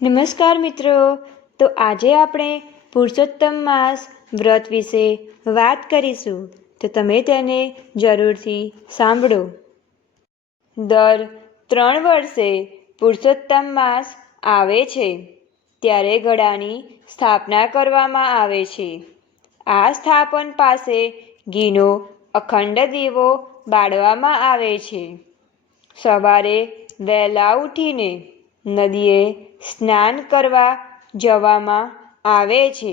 નમસ્કાર મિત્રો, તો આજે આપણે પુરુષોત્તમ માસ વ્રત વિશે વાત કરીશું, તો તમે તેને જરૂરથી સાંભળો. દર 3 વર્ષે પુરુષોત્તમ માસ આવે છે ત્યારે ઘડાની સ્થાપના કરવામાં આવે છે. આ સ્થાપન પાસે ઘીનો અખંડ દીવો બાળવામાં આવે છે. સવારે વહેલા ઉઠીને નદીએ સ્નાન કરવા જવામાં આવે છે.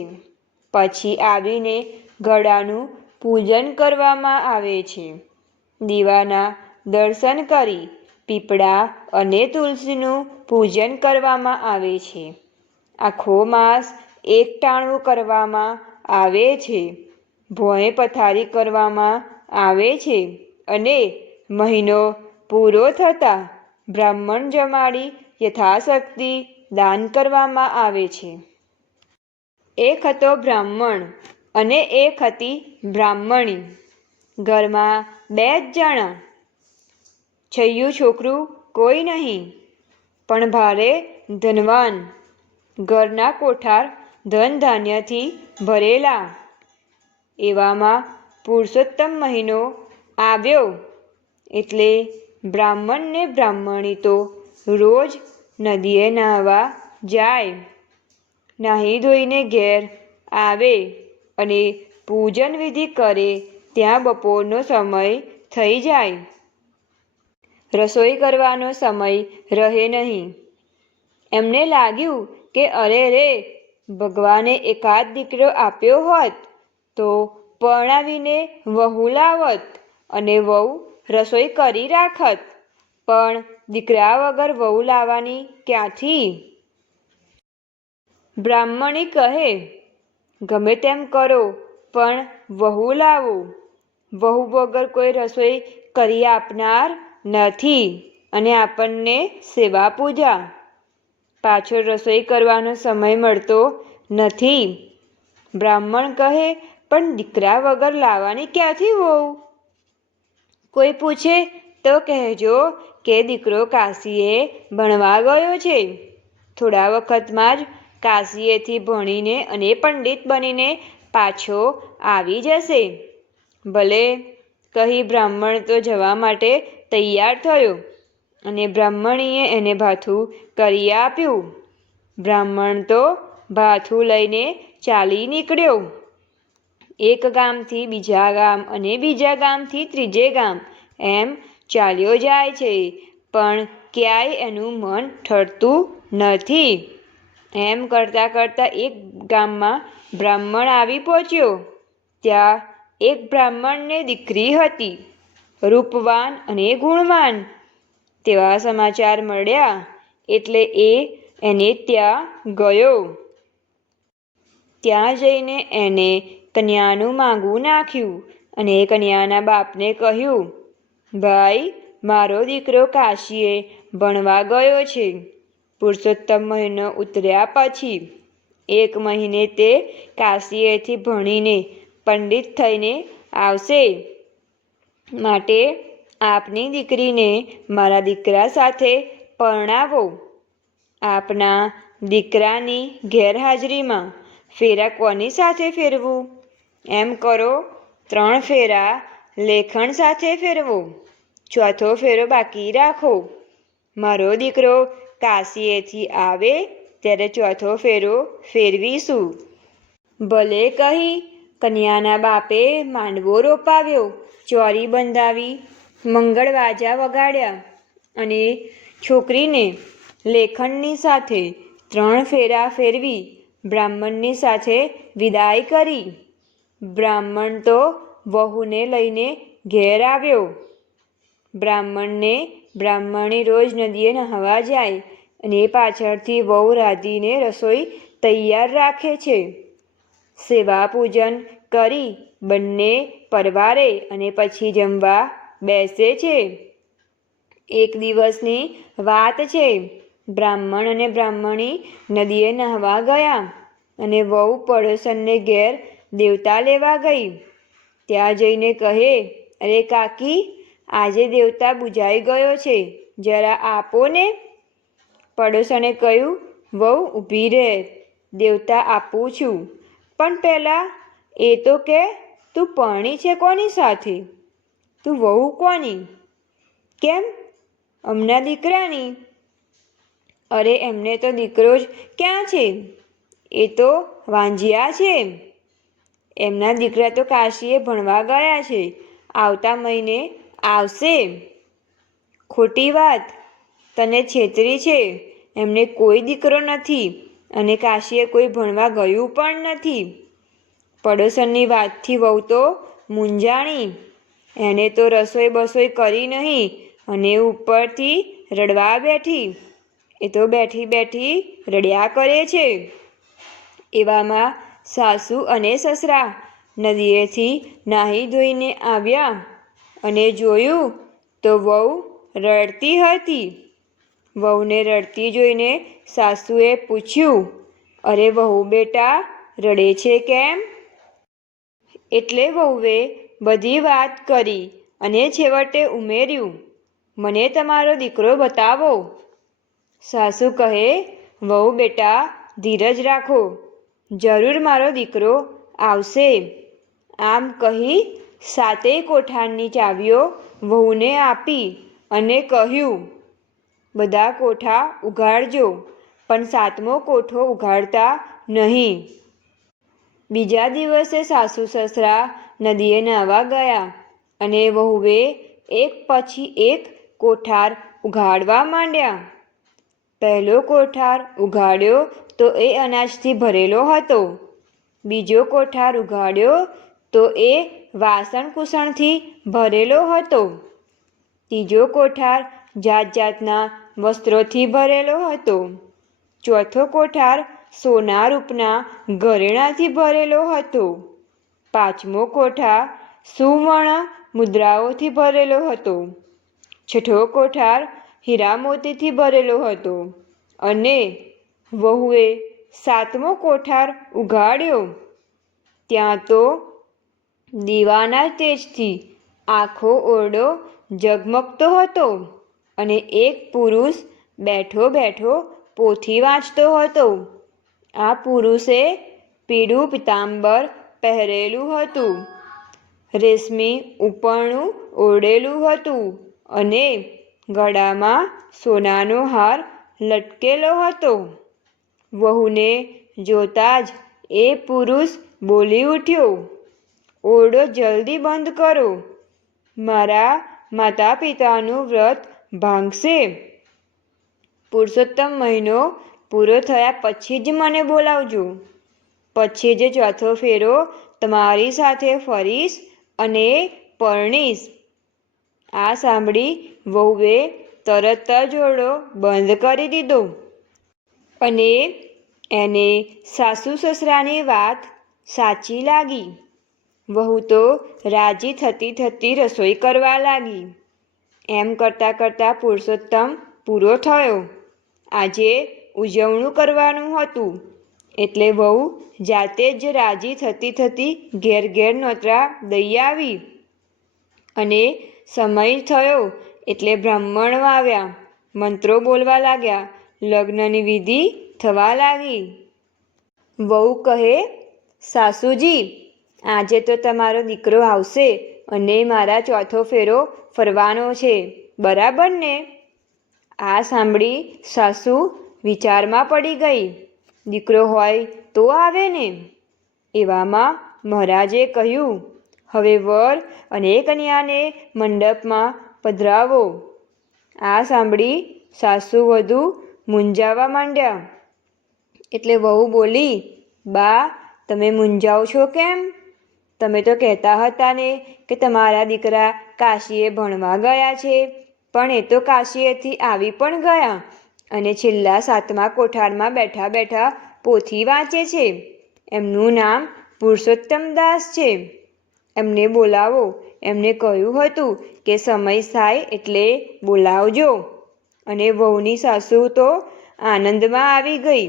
પછી આવીને ઘડાનું પૂજન કરવામાં આવે છે. દીવાના દર્શન કરી પીપળા અને તુલસીનું પૂજન કરવામાં આવે છે. આખો માસ એકટાણું કરવામાં આવે છે. ભોંય પથારી કરવામાં આવે છે અને મહિનો પૂરો થતાં બ્રાહ્મણ જમાડી યથાશક્તિ દાન કરવામાં આવે છે. એક હતો બ્રાહ્મણ અને એક હતી બ્રાહ્મણી. ઘરમાં 2 જ જણા. છૈયું છોકરું કોઈ નહીં, પણ ભારે ધનવાન. ઘરના કોઠાર ધન ધાન્યથી ભરેલા. એવામાં પુરુષોત્તમ મહિનો આવ્યો એટલે બ્રાહ્મણ ને બ્રાહ્મણી તો રોજ નદીએ નાહવા જાય. નાહી ધોઈને ઘેર આવે અને પૂજન વિધિ કરે ત્યાં બપોરનો સમય થઈ જાય. રસોઈ કરવાનો સમય રહે નહીં. એમને લાગ્યું કે અરે રે, ભગવાને એકાદ દીકરો આપ્યો હોત તો પરણાવીને વહુ લાવત અને વહુ રસોઈ કરી રાખત, પણ દીકરા વગર વહુ લાવવાની ક્યાંથી? બ્રાહ્મણી કહે, ગમે તેમ કરો પણ વહુ લાવો. વહુ વગર કોઈ રસોઈ કરી આપનાર નથી અને આપણને સેવા પૂજા. પાછો રસોઈ કરવાનો સમય મળતો નથી. બ્રાહ્મણ કહે, પણ દીકરા વગર લાવવાની ક્યાંથી વહુ? કોઈ પૂછે તો કહેજો કે દીકરો કાશીએ ભણવા ગયો છે. થોડા વખતમાં જ કાશીએથી ભણીને અને પંડિત બનીને પાછો આવી જશે. ભલે કહી બ્રાહ્મણ તો જવા માટે તૈયાર થયો અને બ્રાહ્મણીએ એને ભાથું કરી આપ્યું. બ્રાહ્મણ તો ભાથું લઈને ચાલી નીકળ્યો. એક ગામથી બીજા ગામ અને બીજા ગામથી ત્રીજે ગામ એમ ચાલ્યો જાય છે, પણ ક્યાંય એનું મન ઠરતું નથી. એમ કરતાં કરતાં એક ગામમાં બ્રાહ્મણ આવી પહોંચ્યો. ત્યાં એક બ્રાહ્મણને દીકરી હતી, રૂપવાન અને ગુણવાન. તેવા સમાચાર મળ્યા એટલે એને ત્યાં ગયો. ત્યાં જઈને એને કન્યાનું માંગું નાખ્યું અને કન્યાના બાપને કહ્યું, ભાઈ, મારો દીકરો કાશીએ ભણવા ગયો છે. પુરુષોત્તમ મહિનો ઉતર્યા પછી 1 મહિને તે કાશીએથી ભણીને પંડિત થઈને આવશે. માટે આપની દીકરીને મારા દીકરા સાથે પરણાવો. આપના દીકરાની ગેરહાજરીમાં ફેરા કોની સાથે ફેરવું? એમ કરો, 3 ફેરા લેખણ સાથે ફેરવો. 4થો ફેરો બાકી રાખો. મારો દીકરો કાશીએથી આવે ત્યારે 4થો ફેરો ફેરવીશું. ભલે કહી કન્યાના બાપે માંડવો રોપાવ્યો, ચોરી બંધાવી, મંગળવાજા વગાડ્યા અને છોકરીને લેખણની સાથે 3 ફેરા ફેરવી બ્રાહ્મણની સાથે વિદાય કરી. બ્રાહ્મણ તો વહુને લઈને ઘેર આવ્યો. બ્રાહ્મણને બ્રાહ્મણી રોજ નદીએ નહાવા જાય અને પાછળથી વહુ રાંધીને રસોઈ તૈયાર રાખે છે. સેવા પૂજન કરી બંને પરવારે અને પછી જમવા બેસે છે. એક દિવસની વાત છે. બ્રાહ્મણ અને બ્રાહ્મણી નદીએ નહાવા ગયા અને વહુ પડોશનને ઘેર દેવતા લેવા ગઈ. ત્યાં જઈને કહે, અરે કાકી, આજે દેવતા બુઝાઈ ગયો છે, જરા આપો ને. પડોશને કહ્યું, વહુ ઊભી રહે, દેવતા આપું છું. પણ પહેલાં એ તો કે તું પરણી છે કોની સાથે? તું વહુ કોની? કેમ? અમના દીકરાની. અરે એમને તો દીકરો જ ક્યાં છે? એ તો વાંજિયા છે. એમના દીકરા તો કાશીએ ભણવા ગયા છે, આવતા મહિને આવશે. ખોટી વાત, તને છેતરી છે. એમને કોઈ દીકરો નથી અને કાશીએ કોઈ ભણવા ગયું પણ નથી. પડોશનની વાતથી વહુ તો મૂંઝાણી. એને તો રસોઈ બસોઈ કરી નહીં અને ઉપરથી રડવા બેઠી. એ તો બેઠી બેઠી રડ્યા કરે છે. એવામાં સાસુ અને સસરા નદીએથી નાહી ધોઈને આવ્યા અને જોયું તો વહુ રડતી હતી. વહુને રડતી જોઈને સાસુએ પૂછ્યું, અરે વહુ બેટા, રડે છે કેમ? એટલે વહુએ બધી વાત કરી અને છેવટે ઉમેર્યું, મને તમારો દીકરો બતાવો. સાસુ કહે, વહુ બેટા ધીરજ રાખો, જરૂર મારો દીકરો આવશે. આમ કહી 7 કોઠારની ચાવીઓ વહુને આપી અને કહ્યું, બધા કોઠા ઉઘાડજો, પણ 7મો કોઠો ઉઘાડતા નહીં. બીજા દિવસે સાસુ સસરા નદીએ નાહવા ગયા અને વહુએ એક પછી એક કોઠાર ઉઘાડવા માંડ્યા. પહેલો કોઠાર ઉઘાડ્યો તો એ અનાજથી ભરેલો હતો. બીજો કોઠાર ઉઘાડ્યો તો એ વાસણ કૂસણથી ભરેલો હતો. ત્રીજો કોઠાર જાત જાતના વસ્ત્રોથી ભરેલો હતો. ચોથો કોઠાર સોના રૂપના ઘરેણાંથી ભરેલો હતો. 5મો કોઠાર સુવર્ણ મુદ્રાઓથી ભરેલો હતો. 6થો કોઠાર હીરા મોતીથી ભરેલો હતો. અને વહુએ 7મો કોઠાર ઉઘાડ્યો. ત્યાં તો દીવાના તેજથી આખો ઓરડો ઝગમગતો હતો અને એક પુરુષ બેઠો બેઠો પોથી વાંચતો હતો. આ પુરુષે પીળું પીતાંબર પહેરેલું હતું, રેશમી ઉપરણું ઓઢેલું હતું અને ગળામાં સોનાનો હાર લટકેલો હતો. વહુને જોતાં જ એ પુરુષ બોલી ઉઠ્યો, ઓરડો જલ્દી બંધ કરો, મારા માતા પિતાનું વ્રત ભાંગશે. પુરુષોત્તમ મહિનો પૂરો થયા પછી જ મને બોલાવજો. પછી જ 4થો ફેરો તમારી સાથે ફરીશ અને પરણીશ. આ સાંભળી વહુએ તરત જ ઓરડો બંધ કરી દીધો. અને એને સાસુ સસરાની વાત સાચી લાગી. વહુ તો રાજી થતી થતી રસોઈ કરવા લાગી. એમ કરતાં કરતાં પુરુષોત્તમ પૂરો થયો. આજે ઉજવણું કરવાનું હતું એટલે વહુ જાતે જ રાજી થતી થતી ઘેર ઘેર નોતરા દઈ આવી. અને સમય થયો એટલે બ્રાહ્મણ આવ્યા, મંત્રો બોલવા લાગ્યા, લગ્નની વિધિ થવા લાગી. વહુ કહે, સાસુજી, આજે તો તમારો દીકરો આવશે અને મારા 4થો ફેરો ફરવાનો છે, બરાબર ને? આ સાંભળી સાસુ વિચારમાં પડી ગઈ. દીકરો હોય તો આવે ને? એવામાં મહારાજે કહ્યું, હવે વર અને કન્યાને મંડપમાં પધરાવો. આ સાંભળી સાસુ વધુ મૂંઝાવા માંડ્યા. એટલે વહુ બોલી, બા, તમે મૂંઝાવ છો કેમ? તમે તો કહેતા હતા ને કે તમારા દીકરા કાશીએ ભણવા ગયા છે. પણ એ તો કાશીએથી આવી પણ ગયા અને છેલ્લા 7મા કોઠારમાં બેઠા બેઠા પોથી વાંચે છે. એમનું નામ પુરુષોત્તમ દાસ છે. એમને બોલાવો. એમને કહ્યું હતું કે સમય થાય એટલે બોલાવજો. અને વહુની સાસુ તો આનંદમાં આવી ગઈ.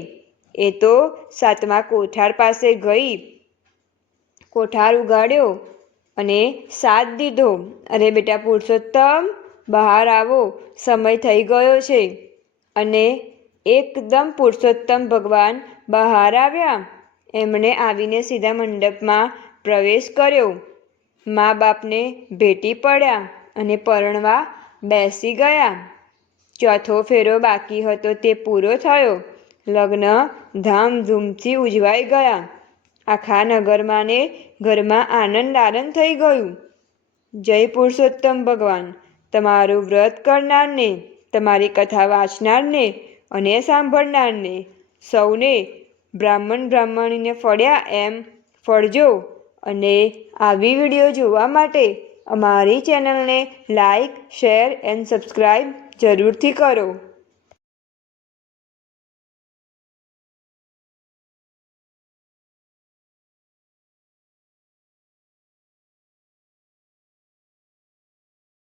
એ તો 7મા કોઠાર પાસે ગઈ, કોઠાર ઉગાડ્યો અને સાથ દીધો, અરે બેટા પુરુષોત્તમ, બહાર આવો, સમય થઈ ગયો છે. અને એકદમ પુરુષોત્તમ ભગવાન બહાર આવ્યા. એમણે આવીને સીધા મંડપમાં પ્રવેશ કર્યો. મા બાપને ભેટી પડ્યા અને પરણવા બેસી ગયા. ચોથો ફેરો બાકી હતો તે પૂરો થયો. લગ્ન ધામધૂમથી ઉજવાઈ ગયા. આખા નગરમાં ને ઘરમાં આનંદ થઈ ગયું. જય પુરુષોત્તમ ભગવાન. તમારું વ્રત કરનારને, તમારી કથા વાંચનારને અને સાંભળનારને સૌને બ્રાહ્મણીને ફળ્યા એમ ફળજો. અને આવી વિડીયો જોવા માટે અમારી ચેનલને લાઈક, શેર એન્ડ સબસ્ક્રાઈબ જરૂરથી કરો.